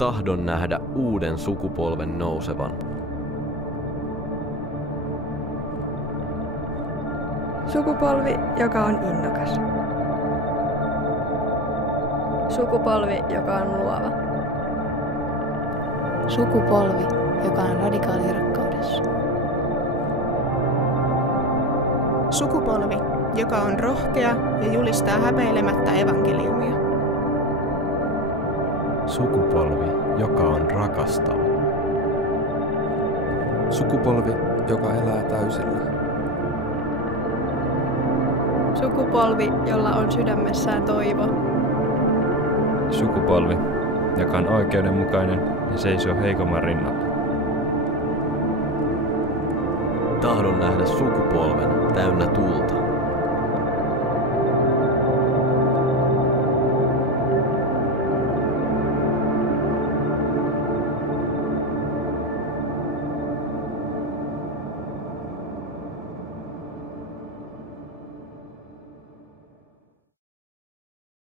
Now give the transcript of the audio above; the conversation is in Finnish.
tahdon nähdä uuden sukupolven nousevan. Sukupolvi, joka on innokas. Sukupolvi, joka on luova. Sukupolvi, joka on radikaali rakkaudessa. Sukupolvi, joka on rohkea ja julistaa häpeilemättä evankeliumia. Sukupolvi, joka on rakastava. Sukupolvi, joka elää täysillä. Sukupolvi, jolla on sydämessään toivo. Sukupolvi, joka on oikeudenmukainen ja seisoo heikomman rinnalla. Tahdon nähdä sukupolven täynnä tulta.